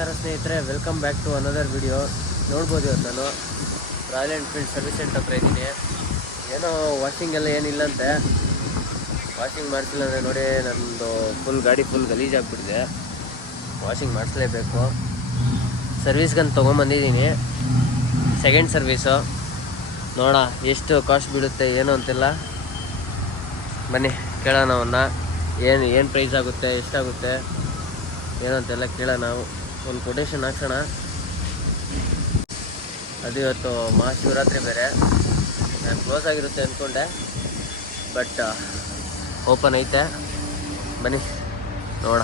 ನಮಸ್ಕಾರ ಸ್ನೇಹಿತರೆ, welcome back to another video. ನೋಡ್ಬೋದು ಇವತ್ತು ನಾನು ರಾಯಲ್ ಎನ್ಫೀಲ್ಡ್ ಸರ್ವಿಸ್ ಸೆಂಟರ್ ಹತ್ರ ಇದ್ದೀನಿ. ಏನೋ ವಾಷಿಂಗ್ ಎಲ್ಲ ಏನಿಲ್ಲಂತೆ, ವಾಷಿಂಗ್ ಮಾಡಿಸಿಲ್ಲ ಅಂದರೆ ನೋಡಿ ನಮ್ಮದು ಗಾಡಿ ಫುಲ್ ಗಲೀಜಾಗ್ಬಿಟ್ಟಿದೆ. ವಾಷಿಂಗ್ ಮಾಡಿಸ್ಲೇಬೇಕು. ಸರ್ವಿಸ್ಗಂತ ತೊಗೊಂಬಂದಿದ್ದೀನಿ, ಸೆಕೆಂಡ್ ಸರ್ವೀಸು. ನೋಡೋಣ ಎಷ್ಟು ಕಾಸ್ಟ್ ಬೀಳುತ್ತೆ ಏನು ಅಂತಿಲ್ಲ. ಬನ್ನಿ ಕೇಳೋಣ ಅವನ್ನ, ಏನು ಪ್ರೈಸ್ ಆಗುತ್ತೆ, ಎಷ್ಟಾಗುತ್ತೆ ಏನು ಅಂತೆಲ್ಲ ಕೇಳೋಣ. ನಾವು ಒಂದು ಕೊಟೇಶನ್ ಹಾಕ್ಸೋಣ. ಅದು ಇವತ್ತು ಮಹಾಶಿವರಾತ್ರಿ ಬೇರೆ, ನಾನು ಕ್ಲೋಸ್ ಆಗಿರುತ್ತೆ ಅಂದ್ಕೊಂಡೆ, ಬಟ್ ಓಪನ್ ಐತೆ. ಬನ್ನಿ ನೋಡೋಣ.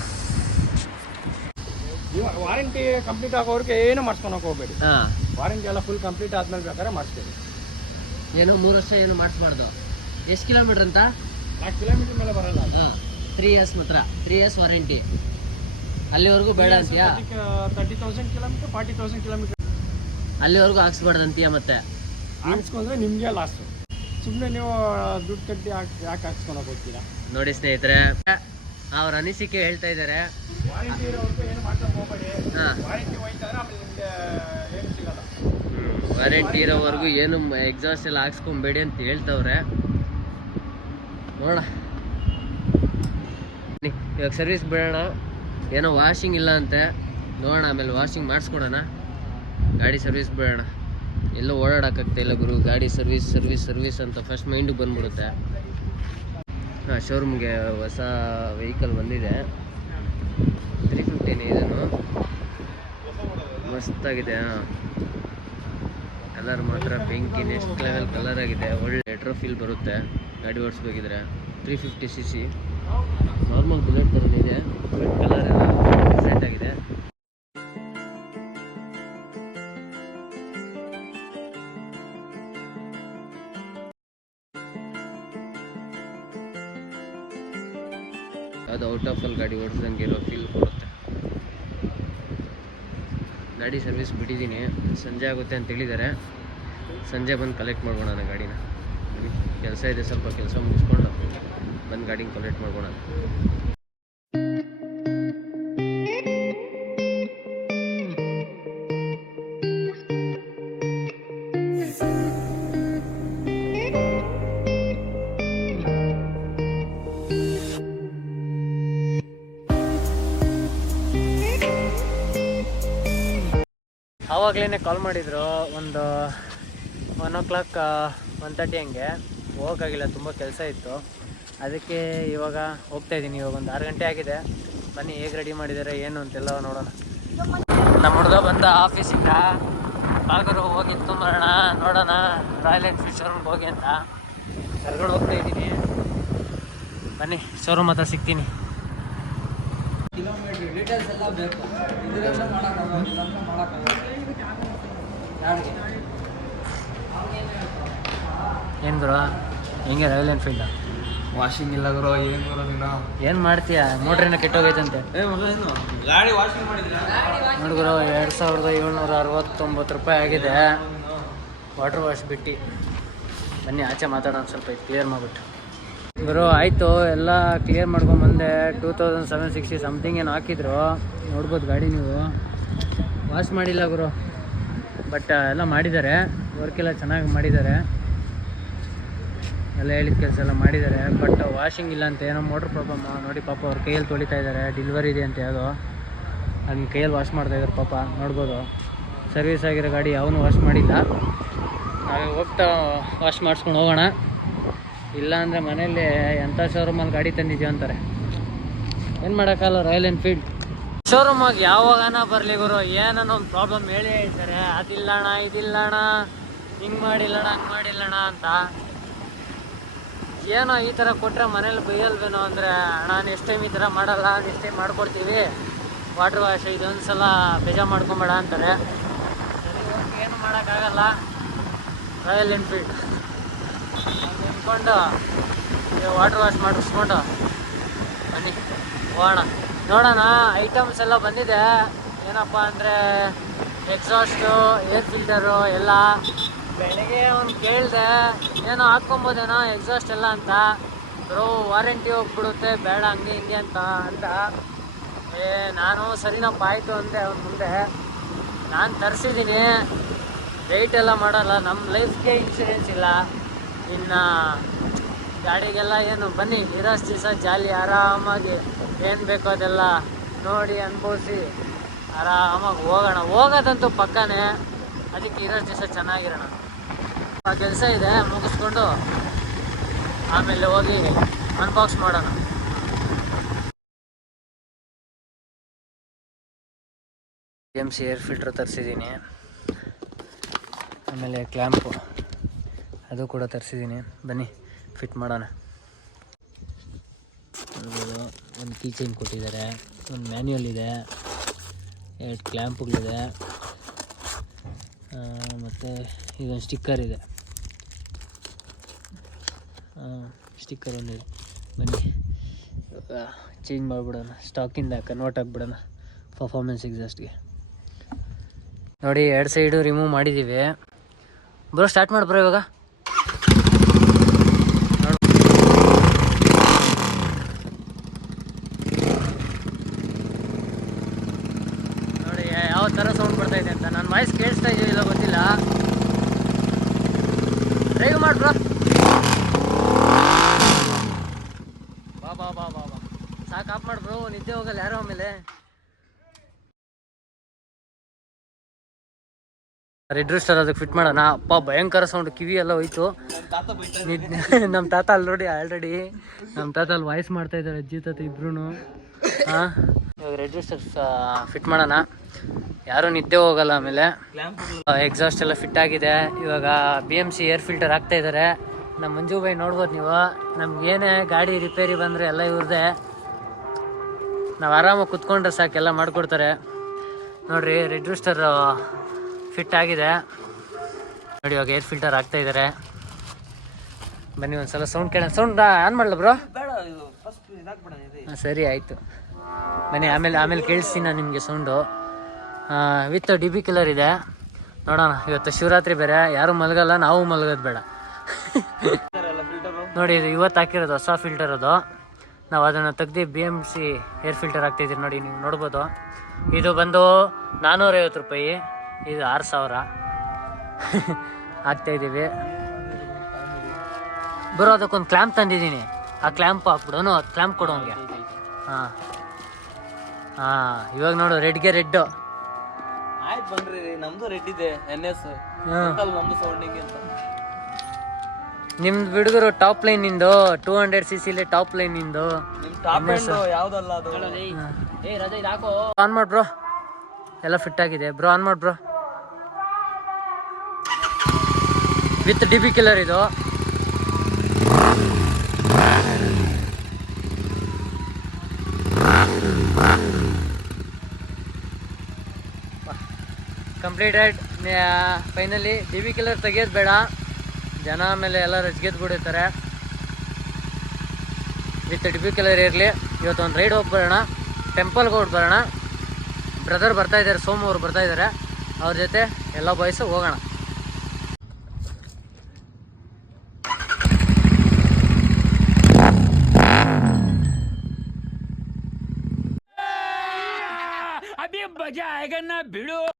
ವಾರಂಟಿ ಕಂಪ್ಲೀಟ್ ಆಗೋರಿಗೆ ಏನು ಮಾಡಿಸ್ಕೊಳಕ್ಕೆ ಹೋಗ್ಬೇಡಿ. ಹಾಂ, ವಾರಂಟಿ ಎಲ್ಲ ಫುಲ್ ಕಂಪ್ಲೀಟ್ ಆದ್ಮೇಲೆ ಬೇಕಾದ್ರೆ ಮಾಡಿಸ್ತೀವಿ. ಏನು 3 ವರ್ಷ ಏನು ಮಾಡಿಸ್ಬಾರ್ದು. ಎಷ್ಟು ಕಿಲೋಮೀಟ್ರ್ ಅಂತ? 4 ಕಿಲೋಮೀಟ್ರ್ ಮೇಲೆ ಬರಲ್ಲ. ಹಾಂ, 3 ಇಯರ್ಸ್ ಮಾತ್ರ, 3 ಇಯರ್ಸ್ ವಾರಂಟಿ. ಅಲ್ಲಿವರೆಗೂ ಬೇಡ ಅಂತೀಯಾ? 30,000 ಕಿಲೋಮೀಟ್ರ್, 40,000 ಕಿಲೋಮೀಟ್ರ್ ಅಲ್ಲಿವರೆಗೂ ಹಾಕ್ಸ್ಬಾರ್ದು ಅಂತೀಯ? ಮತ್ತೆ ಹಾಕ್ಸ್ಕೊಂಡ್ರೆ ನಿಮಗೆ ಲಾಸ್. ಸುಮ್ಮನೆ ನೀವು ದುಡ್ಡು ಕಟ್ಟಿ ಯಾಕೆ ಹಾಕ್ಸ್ಕೊಳಕ್ಕೆ ಹೋಗ್ತೀರಾ? ನೋಡಿ ಸ್ನೇಹಿತರೆ, ಅವ್ರ ಅನಿಸಿಕೆ ಹೇಳ್ತಾ ಇದ್ದಾರೆ. ವಾರಂಟಿ ಇರೋವರೆಗೂ ಏನು ಮಾಡ್ಸಕ್ಕೆ ಹೋಗಬೇಡಿ. ಹಾಂ, ವಾರಂಟಿ ಹೋಯ್ತಾರೆ ಆಮೇಲೆ ನಿಮಗೆ ಏನು ಸಿಗಲ್ಲ. ವಾರಂಟಿ ಇರೋವರೆಗೂ ಏನು ಎಕ್ಸಾಸ್ಟ್ ಎಲ್ಲ ಹಾಕ್ಸ್ಕೊಬೇಡಿ ಅಂತ ಹೇಳ್ತವ್ರೆ. ನೋಡ, ಇವಾಗ ಸರ್ವಿಸ್ ಬಿಡೋಣ. ಏನೋ ವಾಷಿಂಗ್ ಇಲ್ಲ ಅಂತೆ, ನೋಡೋಣ ಆಮೇಲೆ ವಾಷಿಂಗ್ ಮಾಡಿಸ್ಕೊಡೋಣ. ಗಾಡಿ ಸರ್ವಿಸ್ ಬಿಡೋಣ. ಎಲ್ಲೋ ಓಡಾಡೋಕ್ಕಾಗ್ತಾ ಇಲ್ಲ ಗುರು. ಗಾಡಿ ಸರ್ವಿಸ್ ಸರ್ವಿಸ್ ಸರ್ವಿಸ್ ಅಂತ ಫಸ್ಟ್ ಮೈಂಡಿಗೆ ಬಂದ್ಬಿಡುತ್ತೆ. ಹಾಂ, ಶೋರೂಮ್ಗೆ ಹೊಸ ವೆಹಿಕಲ್ ಬಂದಿದೆ, 350 ಇದನ್ನು. ಮಸ್ತಾಗಿದೆ. ಹಾಂ, ಕಲರ್ ಮಾತ್ರ ಬೆಂಕಿ, ನೆಕ್ಸ್ಟ್ ಲೆವೆಲ್ ಕಲರ್ ಆಗಿದೆ. ಒಳ್ಳೆ ರೆಟ್ರೋ ಫೀಲ್ ಬರುತ್ತೆ ಗಾಡಿ ಓಡಿಸ್ಬೇಕಿದ್ರೆ. 350cc ನಾರ್ಮಲ್ ಬುಲೆಟ್ ಥರನೇ ಇದೆ, ಬಟ್ ಕಲರ್ ಎಲ್ಲ ಡಿಫ್ರೆಂಟ್ ಆಗಿದೆ. ಅದು ಔಟ್ ಆಫ್ ಅಲ್ಲಿ ಗಾಡಿ ಓಡಿಸ್ದಂಗೆ ಇರೋ ಫೀಲ್ ಕೊಡುತ್ತೆ. ಗಾಡಿ ಸರ್ವಿಸ್ ಬಿಟ್ಟಿದ್ದೀನಿ, ಸಂಜೆ ಆಗುತ್ತೆ ಅಂತ ಹೇಳಿದ್ದಾರೆ. ಸಂಜೆ ಬಂದು ಕಲೆಕ್ಟ್ ಮಾಡ್ಬೋಣ ನಾನು ಗಾಡಿನ. ಕೆಲಸ ಇದೆ, ಸ್ವಲ್ಪ ಕೆಲಸ ಮುಗಿಸ್ಕೊಂಡು ಬಂದು ಗಾಡಿನ ಕಲೆಕ್ಟ್ ಮಾಡ್ಬೋಣ. ಆವಾಗಲೇ ಕಾಲ್ ಮಾಡಿದರು, ಒಂದು 1 o'clock 1:30 ಹಂಗೆ. ಹೋಗೋಕ್ಕಾಗಿಲ್ಲ, ತುಂಬ ಕೆಲಸ ಇತ್ತು. ಅದಕ್ಕೆ ಇವಾಗ ಹೋಗ್ತಾ ಇದ್ದೀನಿ. ಇವಾಗ ಒಂದು 6 ಗಂಟೆ ಆಗಿದೆ. ಬನ್ನಿ ಹೇಗೆ ರೆಡಿ ಮಾಡಿದ್ದಾರೆ ಏನು ಅಂತೆಲ್ಲ ನೋಡೋಣ. ನಮ್ಮ ಹುಡುಗ ಬಂದ ಆಫೀಸಿಂದ, ಬಾಗರು ಹೋಗಿ ತುಂಬರೋಣ, ನೋಡೋಣ ರಾಯಲ್ ಎನ್ಫೀಲ್ಡ್ ಶೋರೂಮ್ಗೆ ಹೋಗಿ ಅಂತ ಕರ್ಕೊಂಡು ಹೋಗ್ತಾ ಇದ್ದೀನಿ. ಬನ್ನಿ ಶೋರೂಮ್ ಹತ್ರ ಸಿಗ್ತೀನಿ. ಕಿಲೋಮೀಟ್ರ್ ಡೀಟೇಲ್ಸ್ ಎಲ್ಲ ಬೇಕು. ಏನು ಗುರು, ಹೆಂಗೆ ರಾಯಲ್ ಎನ್ಫೀಲ್ಡ್ ವಾಷಿಂಗ್ ಇಲ್ಲ ಗುರು, ಏನು ಗುರು ನೀನು ಏನು ಮಾಡ್ತೀಯ? ಮೋಟ್ರೇನ ಕೆಟ್ಟೋಗೈತಂತೆ. ಗಾಡಿ ವಾಷಿಂಗ್ ಮಾಡಿದ್ರೆ ನೋಡಿದ್ರು 2,769 ರೂಪಾಯಿ ಆಗಿದೆ ವಾಟರ್ ವಾಶ್ ಬಿಟ್ಟು. ಬನ್ನಿ ಆಚೆ ಮಾತಾಡೋಣ, ಸ್ವಲ್ಪ ಇದು ಕ್ಲಿಯರ್ ಮಾಡಿಬಿಟ್ಟು. ಗುರು ಆಯಿತು, ಎಲ್ಲ ಕ್ಲಿಯರ್ ಮಾಡ್ಕೊಂಬಂದೆ. 2,760 ಸಮಥಿಂಗ್ ಏನು ಹಾಕಿದ್ರು. ನೋಡ್ಬೋದು ಗಾಡಿ ನೀವು. ವಾಶ್ ಮಾಡಿಲ್ಲ ಗುರು, ಬಟ್ ಎಲ್ಲ ಮಾಡಿದ್ದಾರೆ, ವರ್ಕ್ ಎಲ್ಲ ಚೆನ್ನಾಗಿ ಮಾಡಿದ್ದಾರೆ. ಎಲ್ಲ ಹೇಳಿದ ಕೆಲಸ ಎಲ್ಲ ಮಾಡಿದ್ದಾರೆ, ಬಟ್ ವಾಷಿಂಗ್ ಇಲ್ಲ ಅಂತ. ಏನೋ ಮೋಟ್ರ್ ಪ್ರಾಬ್ಲಮ್ಮು ನೋಡಿ. ಪಾಪ ಅವ್ರ ಕೈಯಲ್ಲಿ ತೊಳಿತಾ ಇದ್ದಾರೆ, ಡೆಲಿವರಿ ಇದೆ ಅಂತ ಯಾವುದೋ, ಅದನ್ನ ಕೈಯಲ್ಲಿ ವಾಶ್ ಮಾಡ್ತಾಯಿದ್ದಾರೆ ಪಾಪ. ನೋಡ್ಬೋದು ಸರ್ವಿಸ್ ಆಗಿರೋ ಗಾಡಿ ಅವನು ವಾಶ್ ಮಾಡಿಲ್ಲ. ನಾವೇ ಹೋಗ್ತಾ ವಾಶ್ ಮಾಡಿಸ್ಕೊಂಡು ಹೋಗೋಣ. ಇಲ್ಲ ಅಂದರೆ ಮನೇಲಿ ಎಂಥ ಶೋರೂಮಲ್ಲಿ ಗಾಡಿ ತಂದಿದ್ದೀವಿ ಅಂತಾರೆ. ಏನು ಮಾಡೋಕ್ಕಲ್ಲ, ರಾಯಲ್ ಎನ್ಫೀಲ್ಡ್ ಶೋರೂಮಾಗಿ ಯಾವಾಗನ ಬರಲಿ ಗುರು, ಏನೋ ಒಂದು ಪ್ರಾಬ್ಲಮ್ ಹೇಳಿ ಹೇಳ್ತಾರೆ. ಅದಿಲ್ಲಣ್ಣ, ಇದಿಲ್ಲಣ್ಣ, ಹಿಂಗೆ ಮಾಡಿಲ್ಲಣ್ಣ, ಹಂಗೆ ಮಾಡಿಲ್ಲಣ್ಣ ಅಂತ. ಏನೋ ಈ ಥರ ಕೊಟ್ಟರೆ ಮನೇಲಿ ಬೈಯಲ್ವೇನೋ ಅಂದರೆ, ಅಣ್ಣ ನೆಕ್ಸ್ಟ್ ಟೈಮ್ ಈ ಥರ ಮಾಡಲ್ಲ, ನೆಕ್ಸ್ಟ್ ಟೈಮ್ ಮಾಡ್ಕೊಡ್ತೀವಿ, ವಾಟರ್ ವಾಶ್ ಇದೊಂದು ಸಲ ಬೇಜಾರು ಮಾಡ್ಕೊಬೇಡ ಅಂತಾರೆ. ಸರಿ, ಏನು ಮಾಡೋಕ್ಕಾಗಲ್ಲ. ರಾಯಲ್ ಎನ್ಫೀಲ್ಡ್ ನಿಂತ್ಕೊಂಡು ವಾಟರ್ ವಾಶ್ ಮಾಡಿಸ್ಕೊಂಡು ಬನ್ನಿ ಹೋಗೋಣ. ನೋಡೋಣ, ಐಟಮ್ಸ್ ಎಲ್ಲ ಬಂದಿದೆ. ಏನಪ್ಪ ಅಂದರೆ ಎಕ್ಸಾಸ್ಟು, ಏರ್ ಫಿಲ್ಟರು ಎಲ್ಲ. ಬೆಳಗ್ಗೆ ಅವ್ನು ಕೇಳಿದೆ, ಏನೋ ಹಾಕ್ಕೊಬೋದೇನೋ ಎಕ್ಸಾಸ್ಟ್ ಎಲ್ಲ ಅಂತ. ಬ್ರೋ ವಾರಂಟಿ ಹೋಗ್ಬಿಡುತ್ತೆ, ಬೇಡ ಹಂಗೆ ಹಿಂಗೆ ಅಂತ ನಾನು ಸರಿನಪ್ಪ ಆಯಿತು ಅಂದೆ ಅವ್ನ ಮುಂದೆ. ನಾನು ತರಿಸಿದ್ದೀನಿ, ವೆಯ್ಟ್ ಎಲ್ಲ ಮಾಡಲ್ಲ, ನಮ್ಮ ಲೈಫ್ಗೆ ಇನ್ಶೂರೆನ್ಸ್ ಇಲ್ಲ, ಇನ್ನು ಗಾಡಿಗೆಲ್ಲ ಏನು. ಬನ್ನಿ ಇರೋಷ್ಟು ದಿವಸ ಜಾಲಿ ಆರಾಮಾಗಿ ಏನು ಬೇಕೋ ಅದೆಲ್ಲ ನೋಡಿ ಅನುಭವಿಸಿ ಆರಾಮಾಗಿ ಹೋಗೋಣ. ಹೋಗೋದಂತೂ ಪಕ್ಕನೇ, ಅದಕ್ಕೆ ಇರೋಷ್ಟು ದಿವಸ ಚೆನ್ನಾಗಿರೋಣ. ಆ ಕೆಲಸ ಇದೆ ಮುಗಿಸ್ಕೊಂಡು ಆಮೇಲೆ ಹೋಗಿ ಅನ್ಬಾಕ್ಸ್ ಮಾಡೋಣ. BMC ಏರ್ ಫಿಲ್ಟ್ರ್ ತರಿಸಿದ್ದೀನಿ, ಆಮೇಲೆ ಕ್ಲ್ಯಾಂಪು ಅದು ಕೂಡ ತರಿಸಿದ್ದೀನಿ. ಬನ್ನಿ ಫಿಟ್ ಮಾಡೋಣ. ಒಂದು ಕೀ ಚೈನ್ ಕೊಟ್ಟಿದ್ದಾರೆ, ಒಂದು ಮ್ಯಾನ್ಯುಯಲ್ ಇದೆ, 2 ಕ್ಲ್ಯಾಂಪುಗಳಿದೆ, ಮತ್ತು ಇದೊಂದು ಸ್ಟಿಕ್ಕರ್ ಇದೆ, ಸ್ಟಿಕ್ಕರ್ ಒಂದಿದೆ. ಬನ್ನಿ ಚೇಂಜ್ ಮಾಡಿಬಿಡೋಣ, ಸ್ಟಾಕಿಂದ ಕನ್ವರ್ಟ್ ಆಗಿಬಿಡೋಣ ಪರ್ಫಾರ್ಮೆನ್ಸ್ ಎಕ್ಸಾಸ್ಟ್ಗೆ. ನೋಡಿ 2 ಸೈಡು ರಿಮೂವ್ ಮಾಡಿದ್ದೀವಿ. ಬ್ರೋ ಸ್ಟಾರ್ಟ್ ಮಾಡಿ ಬ್ರೋ ಇವಾಗ. ನೋಡಿ ಯಾವ ಥರ ಸೌಂಡ್ ಬರ್ತಾ ಇದೆ ಅಂತ. ನನ್ನ ವಾಯ್ಸ್ ಕೇಳಿಸ್ತಾ ಇದೆಯೋ ಗೊತ್ತಿಲ್ಲ. ಡ್ರೈವ್ ಮಾಡಿ ಬ್ರೋ. ಬಾ ಬಾ ಬಾ ಬಾ ಬಾ ಸಾಕು, ಆಫ್ ಮಾಡಿ ಬ್ರೋ, ನಿದ್ದೆ ಹೋಗಲ್ಲ ಯಾರೋ ಆಮೇಲೆ. ರೆಡ್ ರೂಸ್ಟರ್ ಅದಕ್ಕೆ ಫಿಟ್ ಮಾಡೋಣ. ಅಪ್ಪ ಭಯಂಕರ ಸೌಂಡ್, ಕಿವಿ ಎಲ್ಲ ಹೋಯ್ತು. ನಮ್ಮ ತಾತ ಅಲ್ಲಿ ನೋಡಿ ಆಲ್ರೆಡಿ ನಮ್ಮ ತಾತ ಅಲ್ಲಿ ವಾಯ್ಸ್ ಮಾಡ್ತಾ ಇದ್ದಾರೆ, ಅಜ್ಜಿ ತಾತ ಇಬ್ರು. ಹಾಂ, ಇವಾಗ ರೆಡ್ ರೂಸ್ಟರ್ ಫಿಟ್ ಮಾಡೋಣ, ಯಾರೂ ನಿದ್ದೆ ಹೋಗಲ್ಲ ಆಮೇಲೆ. ಎಕ್ಸಾಸ್ಟ್ ಎಲ್ಲ ಫಿಟ್ ಆಗಿದೆ. ಇವಾಗ BMC ಏರ್ ಫಿಲ್ಟರ್ ಹಾಕ್ತಾ ಇದ್ದಾರೆ. ನಮ್ಮ ಮಂಜು ಬಾಯ್ ನೋಡ್ಬೋದು ನೀವು. ನಮ್ಗೇನೇ ಗಾಡಿ ರಿಪೇರಿ ಬಂದರೆ ಎಲ್ಲ ಇವ್ರದ್ದೇ. ನಾವು ಆರಾಮಾಗಿ ಕುತ್ಕೊಂಡ್ರೆ ಸಾಕು, ಎಲ್ಲ ಮಾಡಿಕೊಡ್ತಾರೆ. ನೋಡಿರಿ ರೆಡ್ ರೂಸ್ಟರ್ ಫಿಟ್ ಆಗಿದೆ ನೋಡಿ. ಇವಾಗ ಏರ್ ಫಿಲ್ಟರ್ ಹಾಕ್ತಾ ಇದ್ದಾರೆ. ಬನ್ನಿ ಒಂದ್ಸಲ ಸೌಂಡ್ ಕೇಳೋಣ. ಸೌಂಡ್ ಆನ್ ಮಾಡಲ ಬ್ರೋ? ಹಾಂ ಸರಿ ಆಯಿತು, ಬನ್ನಿ ಆಮೇಲೆ ಕೇಳಿಸ್ತೀನಿ ನಾನು ನಿಮಗೆ ಸೌಂಡು. ವಿತ್ DB ಕಿಲ್ಲರ್ ಇದೆ. ನೋಡೋಣ, ಇವತ್ತು ಶಿವರಾತ್ರಿ ಬೇರೆ, ಯಾರೂ ಮಲಗಲ್ಲ, ನಾವು ಮಲಗೋದು ಬೇಡ. ನೋಡಿ ಇದು ಇವತ್ತು ಹಾಕಿರೋದು ಹೊಸ ಫಿಲ್ಟರ್ ಅದು. ನಾವು ಅದನ್ನು ತೆಗ್ದು BMC ಏರ್ ಫಿಲ್ಟರ್ ಹಾಕ್ತಾಯಿದ್ದೀವಿ ನೋಡಿ, ನೀವು ನೋಡ್ಬೋದು. ಇದು ಬಂದು 450 ರೂಪಾಯಿ, ಇದು 6000 ಹಾಕ್ತಾಯಿದ್ದೀವಿ. ಬರೋ ಅದಕ್ಕೊಂದು ಕ್ಲ್ಯಾಂಪ್ ತಂದಿದ್ದೀನಿ, ಆ ಕ್ಲ್ಯಾಂಪ್ ಹಾಕ್ಬಿಡೋನು, ಅದು ಕ್ಲ್ಯಾಂಪ್ ಕೊಡೋಂಗೆ. ಹಾಂ ಹಾಂ, ಇವಾಗ ನೋಡು ರೆಡ್ಗೆ ರೆಡ್ಡು ಆಯ್ತು. ಬನ್ರಿ, ನಮ್ದು ರೆಡ್ ಇದೆ NS, ನಮ್ದು ಸೌಂಡಿಂಗ್ ಅಂತ. ನಿಮ್ದು ಬಿಡುಗರು ಟಾಪ್ ಲೈನಿಂದು 200cc ಟಾಪ್ ಲೈನಿಂದು ಯಾವ್ದಲ್ಲ ಅದು. ಆನ್ ಮಾಡಿ ಬ್ರೋ, ಎಲ್ಲ ಫಿಟ್ ಆಗಿದೆ ಬ್ರೋ. ಆನ್ ಮಾಡಿ ಬ್ರೋ, ವಿತ್ DB ಕಿಲ್ಲರ್ ಇದು. ಕಂಪ್ಲೀಟೆಡ್. ಫೈನಲಿ DB ಕಿಲ್ಲರ್ ತೆಗಿಯೋದು ಬೇಡ, ಜನ ಆಮೇಲೆ ಎಲ್ಲ ರಜ್ಗೆದ್ದು ಬಿಡುತ್ತಾರೆ. ವಿತ್ DB ಕಿಲ್ಲರ್ ಇರಲಿ. ಇವತ್ತೊಂದು ರೈಡ್ ಹೋಗಿ ಬರೋಣ, ಟೆಂಪಲ್ಗೆ ಹೋಗಿ ಬರೋಣ. ಬ್ರದರ್ ಬರ್ತಾ ಇದ್ದಾರೆ, ಸೋಮು ಅವರು ಬರ್ತಾ ಇದ್ದಾರೆ, ಅವ್ರ ಜೊತೆ ಎಲ್ಲ ಬಾಯ್ಸು ಹೋಗೋಣ. ಅಭಿ ಮಜಾ ಆएगा ना भिड़ो.